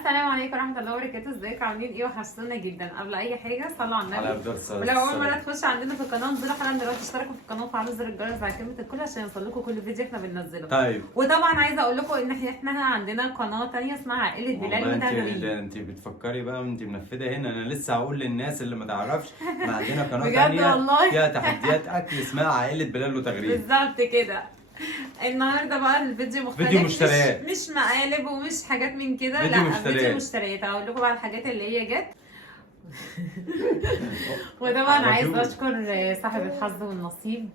السلام عليكم ورحمه الله وبركاته. ازيكم عاملين ايه؟ وحشتونا جدا. قبل اي حاجه صلوا على النبي. ولو اول مره تخش عندنا في القناه انزلوا حالا دلوقتي اشتركوا في القناه وفعلوا زر الجرس على كلمه الكل عشان يوصلكم كل فيديو احنا بننزله. طيب وطبعا عايزه اقول لكم ان احنا عندنا قناه ثانيه اسمها عائله بلال وتغريد. انت بتفكري بقى وانت منفذه هنا. انا لسه هقول للناس اللي ما تعرفش ما عندنا قناه بجد ثانيه والله. فيها تحديات اكل اسمها عائله بلال وتغريد. بالظبط كده. النهارده بقى الفيديو مختلف، فيديو مشتريات، مش مقالب ومش حاجات من كده، فيديو لا مشتريات. فيديو مشتريات. هقول لكم بقى الحاجات اللي هي جت. وطبعا عايز اشكر صاحب الحظ والنصيب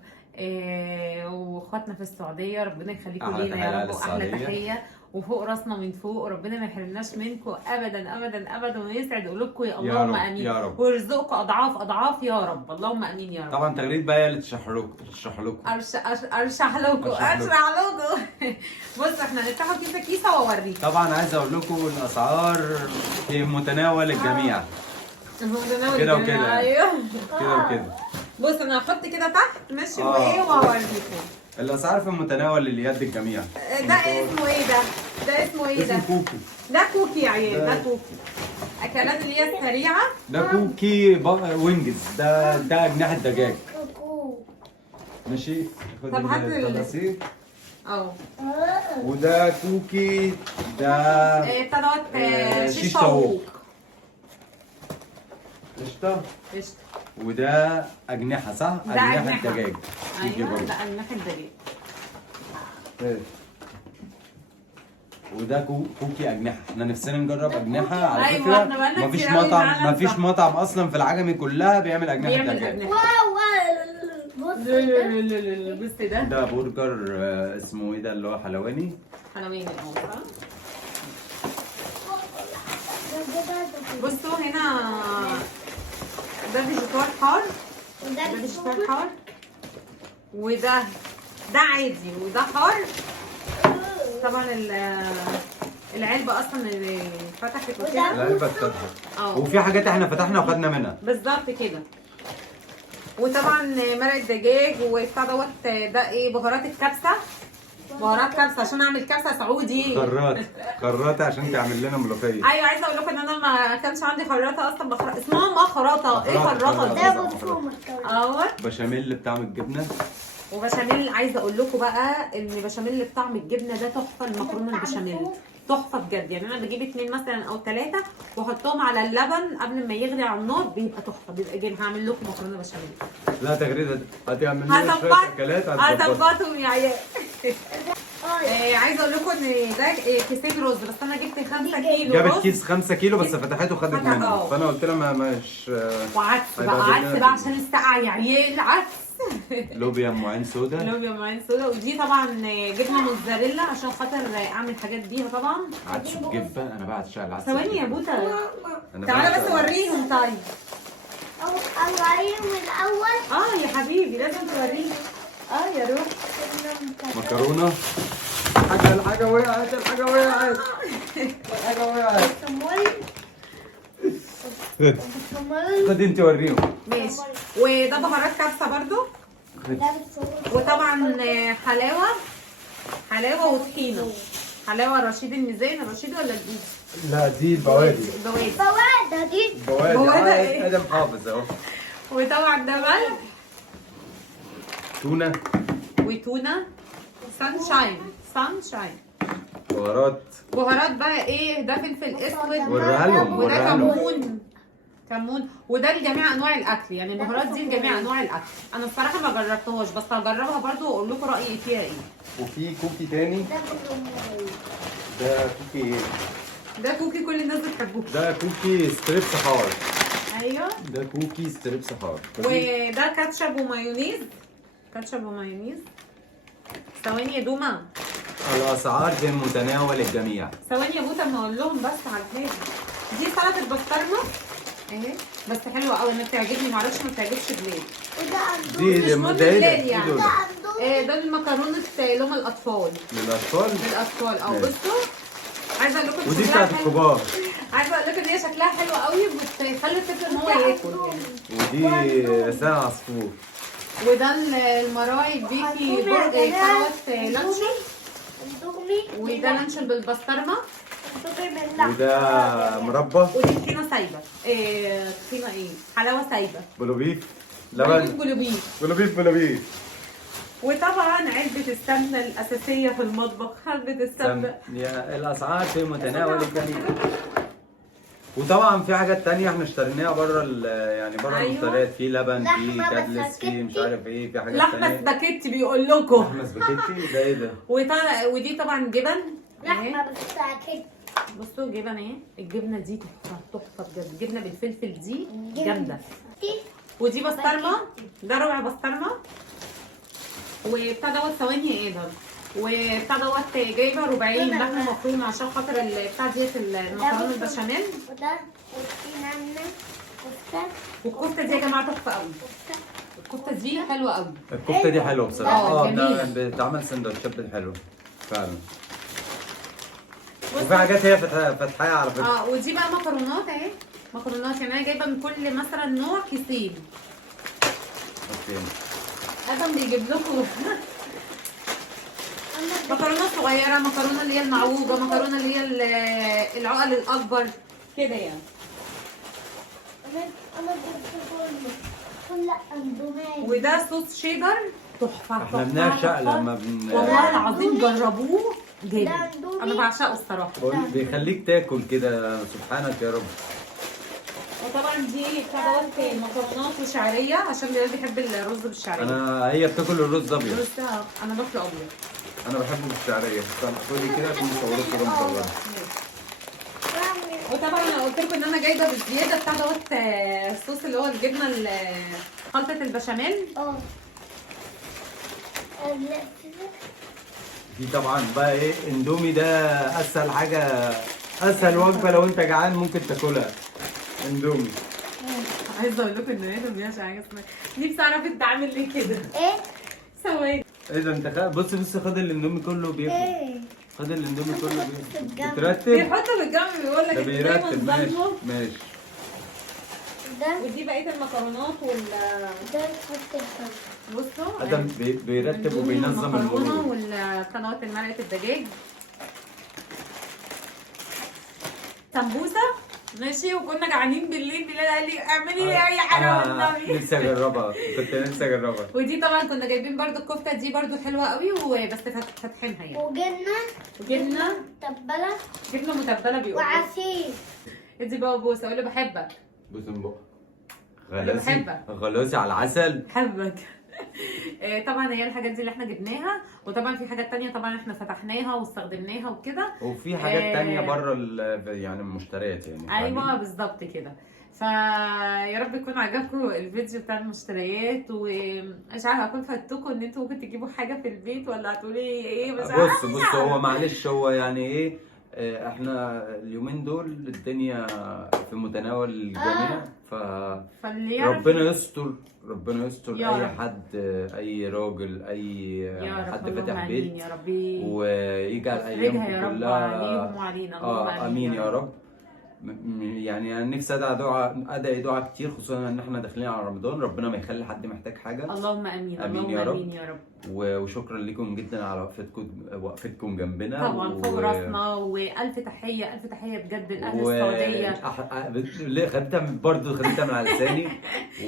واخواتنا في السعوديه، ربنا يخليكم لينا يا رب، واحلى تحيه وفوق راسنا من فوق، وربنا ما يحرمناش منكم ابدا ابدا ابدا، ويسعد قلوبكم يا اللهم امين يا رب، ويرزقكم اضعاف اضعاف يا رب، اللهم امين يا رب. طبعا تغريد بقى هي اللي تشرح لكم ارشح لكم. بص احنا هنفتحوا كيسه كيسه واوريكم. طبعا عايز اقول لكم الاسعار في متناول الجميع كده وكده. ايوه كده وكده. بص انا هحط كده تحت ماشي وايه وهوريكم. الاسعار في متناول اليد الجميع. ده اسمه ايه ده؟ ده اسمه ايه ده؟ اسمه كوكي. ده كوكي يا عيال، ده كوكي. اكلات اللي هي السريعه. ده كوكي وينجز، ده اجنحه دجاج. ماشي. طب هات التفاصيل. اهو. وده كوكي ده بتاع شيش شيش طاووق. قشطه. قشطه. وده اجنحه صح؟ ده اجنحه دجاج. ايوه ده اجنحه دجاج. وده كوكي اجنحه. احنا نفسنا نجرب اجنحه على أيوة، فكره. احنا بقالنا مفيش كتير أوي مطعم فعلاً مفيش صح. مطعم اصلا في العجمي كلها بيعمل اجنحه بيعمل دجاج. اجنحه. بص ده. ده برجر اسمه ايه ده اللي هو حلواني. حلواني اهو. بصوا هنا ده فيجيتار حار، ده فيجيتار حار، وده عادي وده حار. طبعا العلبه اصلا اللي فتحت وكده. العلبه اتفتحت. وفي حاجات احنا فتحنا وخدنا منها. بالظبط كده. وطبعا مرق الدجاج وبتاع دوت. ده ايه؟ بهارات الكبسه. بهارات كبسه عشان اعمل كبسه سعودي. خراطه عشان تعمل لنا ملوخيه. ايوه عايزه اقول لكم ان انا ما كانش عندي خراطه اصلا. اسمها مخرطه. ايه خراطه دي؟ ده اهوت. بشاميل بطعم الجبنه. وبشاميل. عايزه اقول لكم بقى ان بشاميل بطعم الجبنه ده تحفه. المكرونه البشاميل تحفه بجد. يعني انا بجيب 2 مثلا او 3 واحطهم على اللبن قبل ما يغلي على النار، بيبقى تحفه. بيبقى جامد. هعمل لكم مكرونه بشاميل. لا تغريده هتعمل لنا شويه اكلات هظبطهم يا عيال. عايزه اقول لكم ان ده كيسين رز، بس انا جبت 5 كيلو رز. جابت كيس 5 كيلو بس فتحته وخدت منه، فانا قلت لها مش وعدس بقى عشان السقعه يا عيال. عدس. لوبيا ام عين سودا. لوبيا ام عين سودا. ودي طبعا جبنه موتزاريلا عشان خاطر اعمل حاجات بيها طبعا. عدس بجبه. انا بعشق العدس. ثواني يا بوتا، تعالى بس وريهم. طيب اوريهم الاول. يا حبيبي لازم توريهم. يا روح. مكرونه. الحاجه وقعت. خد انت وريهم. ماشي. وده بهارات كبسه برضو. وطبعا حلاوه وطحينه. حلاوه رشيد الميزان. الرشيد ولا الجديد؟ لا دي البوادي. بوادي. ادم حافظ اهو. وطبعا ده ملح. تونه. وتونه. سانشاين. بهارات بقى ايه؟ ده فلفل اسود. وريها لهم. وده كمون. وده لجميع انواع الاكل. يعني البهارات دي لجميع انواع الاكل. انا الصراحه ما جربتهاش بس هجربها برضو واقول لكم رايي فيها ايه. وفي كوكي تاني. ده كوكي ايه؟ ده كوكي كل الناس بتحبوه. ده كوكي ستريبس حار. ايوه. ده كوكي ستريبس حار. وده كاتشب ومايونيز. ثواني يا دوما. الاسعار في متناول الجميع. ثواني يا بوتا ما اقول لهم بس على حاجه. دي سلطه البسطرمه اهي، بس حلوه قوي. انا بتعجبني. معرفش ما بتعجبش بلاد. وده مش مهم بلاد يعني. ده المكرونه لهم الاطفال. للاطفال. بصوا عايزه اقول لكم ودي بتاعت الكبار. عايزه اقول لكم ان هي شكلها حلو قوي بتخلي الطفل ان هو ياكل. ودي لسان عصفور. وده المراي بيكي دوت لانشون. وده لانشون بالبسطرمه. وده مربى. ودي طحينه سايبه. طحينه ايه؟ حلاوه سايبه. بلوبيف. لبن. بلوبيف. وطبعا علبه السمنه الاساسيه في المطبخ، علبه السمنه. يا الاسعار في متناول الجميع. وطبعا في حاجات تانية احنا اشتريناها بره يعني بره أيوة. المشتريات، في لبن، في لحمة كادلس، في مش عارف ايه، في حاجات لحمه تانية. سباكيتي بيقول لكم. لحمة سباكيتي ده ايه ده؟ ودي طبعا جبن اهي. لحمة بالساكت. بصوا جبن اهي، الجبنه دي تحفه تحفه بجد، الجبنه بالفلفل دي جامده. ودي بسطرمه، ده ربع بسطرمه. وبتاع دوت ثواني يا ادم. وبتاع دوت جايبه ربعين لحمه مفرومه عشان خاطر بتاع ديت المكرونه البشاميل. وده وفي نعناع كفتة. والكفته دي يا جماعه تحفه قوي، الكفته دي حلوه قوي. الكفتة دي حلوة بصراحة. جميلة. بتعمل سندوتشات بالحلو فعلا. وفي حاجات هي فتحية على فكرة. ودي بقى مكرونات اهي، مكرونات يعني انا جايبه من كل مثلا نوع كيسين. اوكي. ادم بيجيب لكم مكرونه صغيره، مكرونه اللي هي المعوجه، مكرونه اللي هي العقل الاكبر كده يعني. انا جبت كل اندومي. وده صوص شيدر تحفه. احنا بنعشق لما والله العظيم جربوه جامد، ده أندومي. انا بعشقه الصراحه. بيخليك تاكل كده سبحانك يا رب. وطبعا دي بتاع دوت مكرونات وشعريه عشان بيقول بيحب الرز بالشعريه. هي بتاكل الرز ابيض. الرز ده انا باكله ابيض. انا بحبه بالشعريه، فاحطولي كده عشان مصوره كده مصوره. وطبعا انا قلت لكم ان انا جايبه بالزياده بتاع دوت الصوص اللي هو الجبنه خلطه البشاميل. دي طبعا بقى ايه، اندومي ده اسهل حاجه، اسهل وجبه لو انت جعان ممكن تاكلها اندومي. عايزه اقول لكم ان انا مش حاجه اسمها نفسي اعرف انت عامل ليه كده. ايه؟ ثواني. ايه ده انت بص خد الاندومي كله بياكل. ايه؟ خد الاندومي كله بالجنب. بترتب. بيحطه بالجنب بيقول لك ده انت بيرتب. ماشي ظلمه. ماشي. ده ودي بقيه المكرونات ده تحط الخلطة. بصوا ادم بيرتب وبينظم المكرونه المرور. والقنوات مرقه الدجاج. سمبوسه ماشي. وكنا جعانين بالليل، بلال قال لي اعملي لي اي حاجه والنبي. نفسي اجربها، كنت نفسي اجربها. ودي طبعا كنا جايبين برضو الكفته دي برضو حلوه قوي وبس فاتحينها يعني. وجبنة متبلة جبنه متبله بيقول. وعسيل. ادي بقى بوسه اقول له بحبك. بوس من بقك. غلاسي غلاسي غلاسي على العسل. بحبك. طبعا هي الحاجات دي اللي احنا جبناها، وطبعا في حاجات تانية طبعا احنا فتحناها واستخدمناها وكده. وفي حاجات تانية بره يعني المشتريات يعني. ايوه بالظبط كده. فيا رب يكون عجبكم الفيديو بتاع المشتريات، ومش عارفه اكون فاتكم ان انتوا ممكن تجيبوا حاجه في البيت ولا هتقولي ايه. مش عارفه. بص هو معلش هو يعني ايه، احنا اليومين دول الدنيا في متناول الجميع. فاللي يعرف ربنا يستر، ربنا يستر يا اي رب. حد، اي راجل، اي حد فاتح بيت، يا ربي ويجعل يفرجها ايامكم يا رب كلها عليهم وعلينا. امين يا رب. يعني انا نفسي ادعي دعاء كتير، خصوصا ان احنا داخلين على رمضان، ربنا ما يخلي حد محتاج حاجه. اللهم امين. امين اللهم يا رب. امين يا رب. وشكرا لكم جدا على وقفتكم جنبنا. طبعا فوق راسنا، والف تحيه الف تحيه بجد لاهل السعوديه. ليه خدتها من على لساني.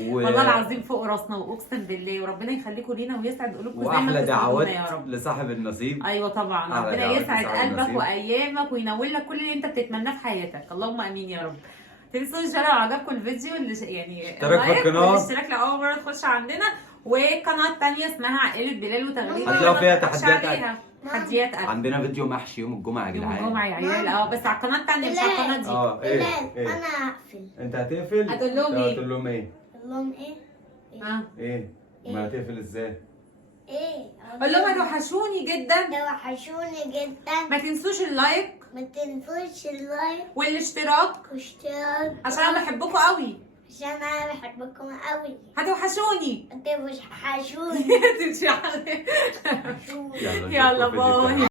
والله العظيم فوق راسنا، واقسم بالله وربنا يخليكم لينا ويسعد قلوبكم زي ما واحلى دعوات يا رب. لصاحب النصيب. ايوه طبعا ربنا يسعد قلبك وايامك وينول لك كل اللي انت بتتمناه في حياتك. اللهم امين يا رب. تنسوش لو عجبكم الفيديو يعني اشتراك في القناه، والاشتراك لاول مره تخش عندنا، وقناه تانية اسمها عائله بلال وتغريده هتلاقوا فيها تحديات تحديات عندنا فيديو محشي يوم الجمعه يا جدعان. يوم الجمعه يا عيال. بس على القناه التانية مش على القناه دي. ايه انا هقفل. انت هتقفل؟ هتقول لهم ايه؟ هتقول لهم ايه؟ اقول لهم ايه؟ ايه؟ ما هتقفل ازاي؟ ايه؟ قول لهم هتوحشوني جدا، توحشوني جدا. ما تنسوش اللايك، ما تنسوش اللايك والاشتراك واشتراك عشان انا بحبكم قوي. عشان انا بحبكم قوي. هتوحشوني. توحشوني. يلا باي.